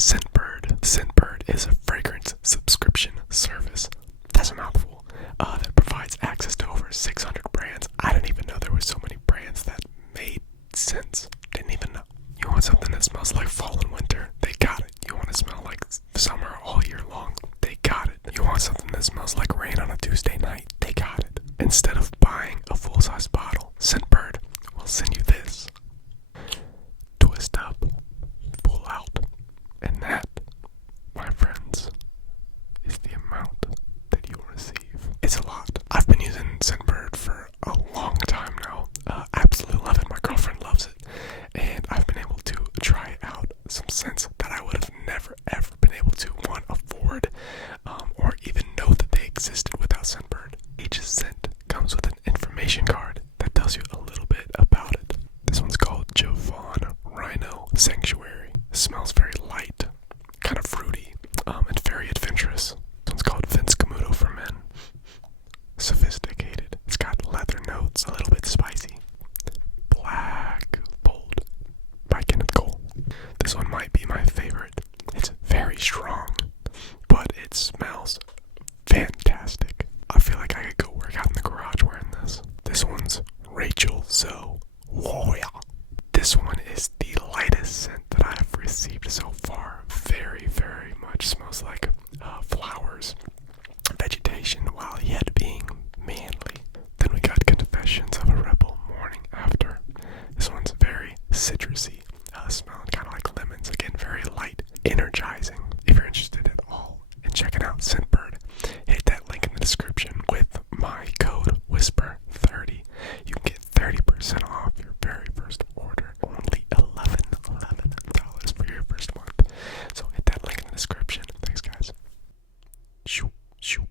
Scentbird. Scentbird is a fragrance subscription service. That's a mouthful. That provides access to over 600 brands. I didn't even know there were so many brands that made sense. Didn't even know. You want something that smells like fall and winter? They got it. You want to smell like summer all year long? They got it. You want something that smells like rain on a Tuesday night? They got it. Instead of buying a full-size bottle, Scentbird will send you this. Twist up, pull out, and that, my friends, is the amount that you will receive. It's a lot. I've been using Scentbird for a long time now. Absolutely love it. My girlfriend loves it. And I've been able to try out some scents that I would have never ever been able to, one, afford, or even know that they existed without Scentbird. Each scent comes with an information card that tells you a little bit about it. This one's called Jovan Rhino Sanctuary. It smells very light, kind of fruity, and very adventurous. This one's called Vince Camuto for men. Sophisticated. It's got leather notes, a little bit spicy. Black Bold by Kenneth Cole. This one might be my favorite. It's very strong, but it smells fantastic. I feel like I could go work out in the garage wearing this. This one's Rachel Zoe Warrior. This one is the lightest scent that I have received so far. Very, very much smells like flowers, vegetation, while yet being manly. Then we got Confessions of a Rebel Morning After. This one's very citrusy, smelling kind of like lemons. Again, very light, energizing. If you're interested at all in checking out Scentbird, hit that link in the description. With my code WHISPER30, you can get 30% off your very first order. Only $11 for your first month. So hit that link in the description. Thanks, guys. Shoo, shoo.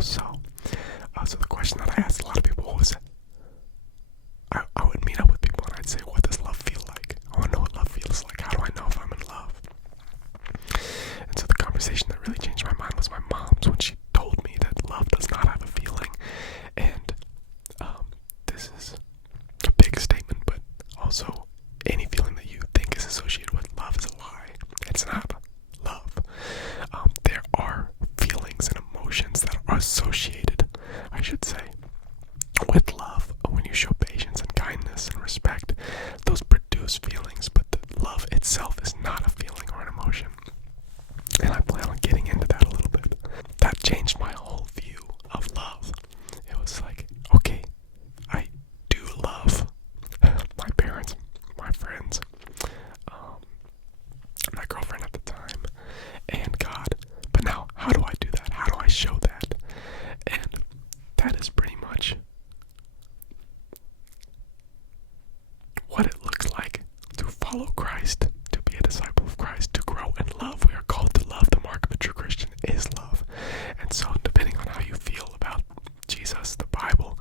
How so? So the question that I asked a lot of people was, I would meet up with people and I'd say, what does love feel like? I want to know what love feels like. How do I know if I'm in love? And so the conversation that really changed my mind was my mom's, when she told me that love does not have a feeling. And this is a big statement, but also any feeling that you think is associated with love is a lie. It's not love. There are feelings and emotions that are associated, I should say, with love. When you show patience and kindness and respect, those produce feelings, but the love itself is not a feeling or an emotion. And I plan on getting into that a little bit. That changed my whole view of love. It was like, okay, I do love my parents, my friends, my girlfriend at the time, and God. But now, how do I do that? How do I show that? And that is pretty much what it looks like to follow Christ, to be a disciple of Christ, to grow in love. We are called to love. The mark of a true Christian is love. And so, depending on how you feel about Jesus, the Bible,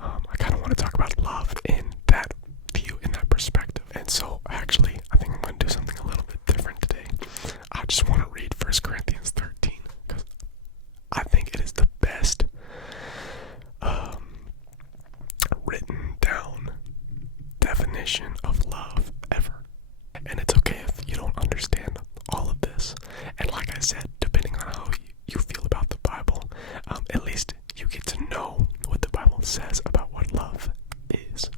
I kind of want to talk about love in that view, in that perspective. And so, actually, I think I'm going to do something a little bit different today. I just want to read 1 Corinthians 13, because I think it is the best written down definition of love ever. And it's okay if you don't understand all of this. And like I said, depending on how you feel about the Bible, at least you get to know what the Bible says about what love is.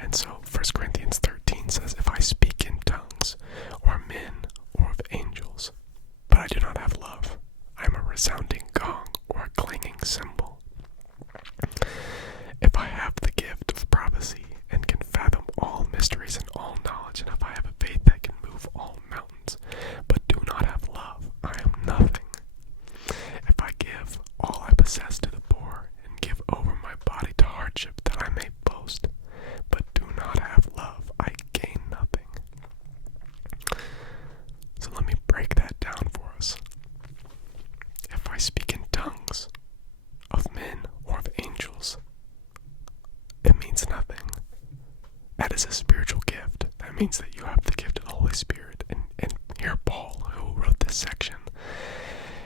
And so 1 Corinthians 13 says, if I speak in tongues, or men, or of angels, but I do not have love, I am a resounding gong or a clanging cymbal. If I have the gift of prophecy and can fathom all mysteries and all knowledge, and if I have a faith that can move all mountains, but do not have love, I am nothing. If I give all I possess to the poor and give over my body to hardship that I may boast, but do not have love, I gain nothing. So let me break that down for us. If I speak in tongues of men or of angels, it means nothing. That is a spiritual gift. That means that you have the gift of the Holy Spirit. And here Paul, who wrote this section,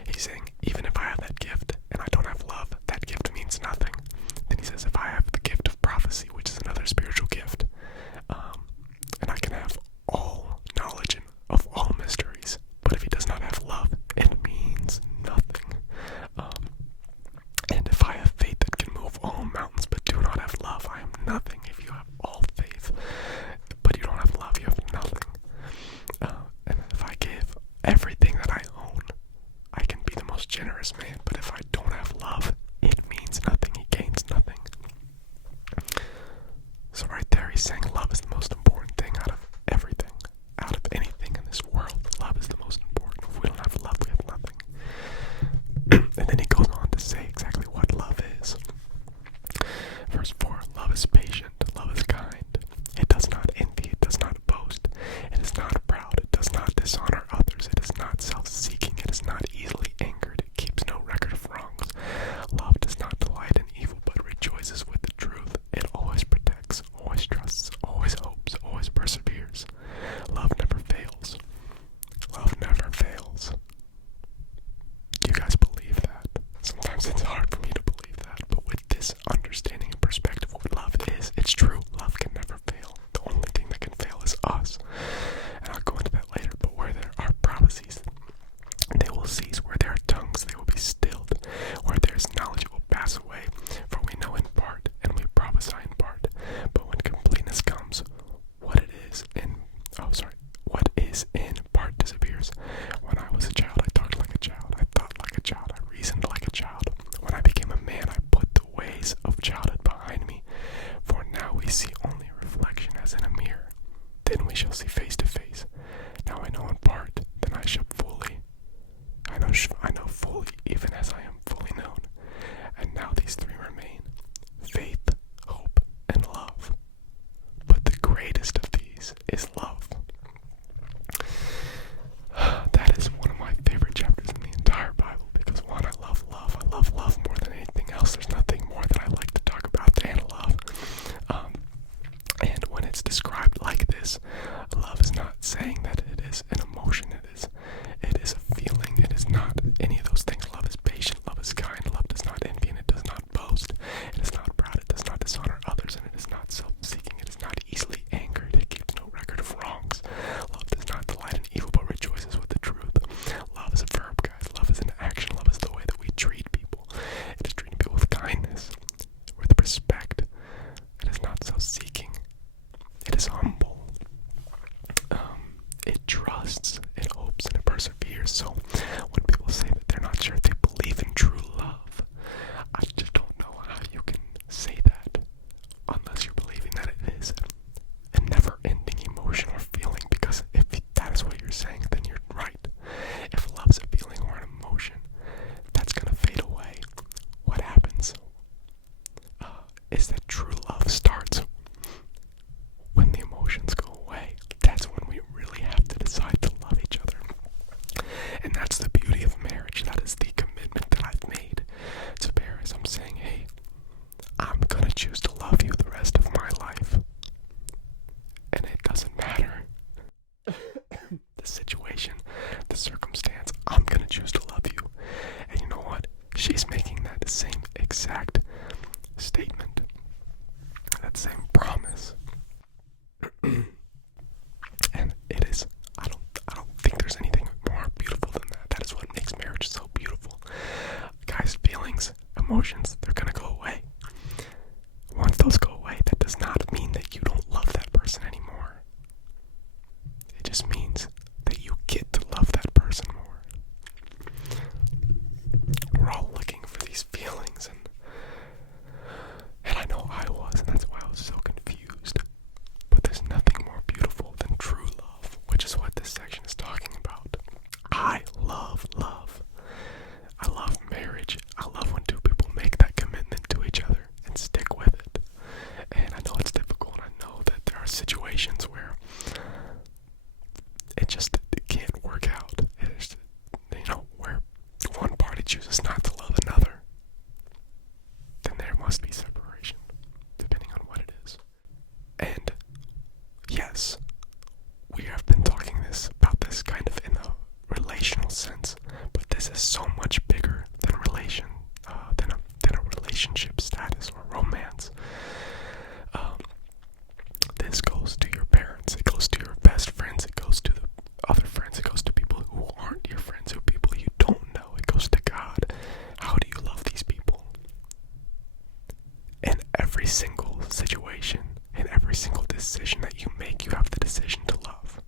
he's saying, even if I have that gift and I don't have love, that gift means nothing. Then he says, if I have the gift of prophecy, which is another spiritual gift, and I can have all knowledge of all mysteries, but if he does not have love, it means nothing. And if I have faith that can move all mountains, but do not have love, I am nothing. If you have all faith, but you don't have love, you have nothing. And if I give everything that I own, I can be the most generous man, but if I don't have love, it means nothing. He gains nothing. So right there, he's saying love is the most important thing out of everything, out of anything in this world. Love is the most important. If we don't have love, we have nothing. And then he goes on to say exactly what love is. Verse 4, love is patient, love is kind. It does not envy, it does not boast, it is not proud, it does not dishonor others, it is not self-seeking, it is not easily angered, it keeps no record of wrongs. Love does not delight in evil, but rejoices with the truth. It always protects, always trusts, always hopes, always perseveres. Love never fails. Love never fails. Do you guys believe that? Sometimes it's hard for me to believe that, but with this understanding and perspective of what love is, it's true. Love can never fail. The only thing that can fail is us. And I'll go into that later, but where there are prophecies, they will cease. Where there are tongues, they will be stilled. Where there is knowledge, it will pass away. For we know in part, and we prophesy in part. But when completeness comes, what is in part disappears. When I was a child, I talked like a child. I thought like a child. I reasoned like a child. When I became a man, I put the ways of childhood behind me. For now we see same exact statement, that same promise. And it is, I don't think there's anything more beautiful than that. That is what makes marriage so beautiful. Guys, feelings, emotions, they're gonna go away. Once those go away, that does not mean that you don't love that person anymore. It just means that you get to love that person more. We're all looking for these feelings, and I know I was, and that's why I was so confused. But there's nothing more beautiful than true love, which is what this section is talking about. I love love. I love marriage. I love when two people make that commitment to each other and stick with it. And I know it's difficult, and I know that there are situations where it can't work out. It's, where one party chooses not to love another, then there must be separation, depending on what it is. And yes, we have been talking about this kind of in a relational sense, but this is so much bigger than than a relationship status or romance. This goes to your parents, it goes to your best friends, it goes to the other friends, it goes to people who aren't your friends, who people you don't know, it goes to God. How do you love these people? In every single situation, in every single decision that you make, you have the decision to love.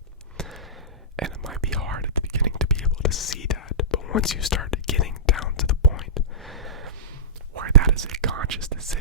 And it might be hard at the beginning to be able to see that, but once you start getting down to the point where that is a conscious decision,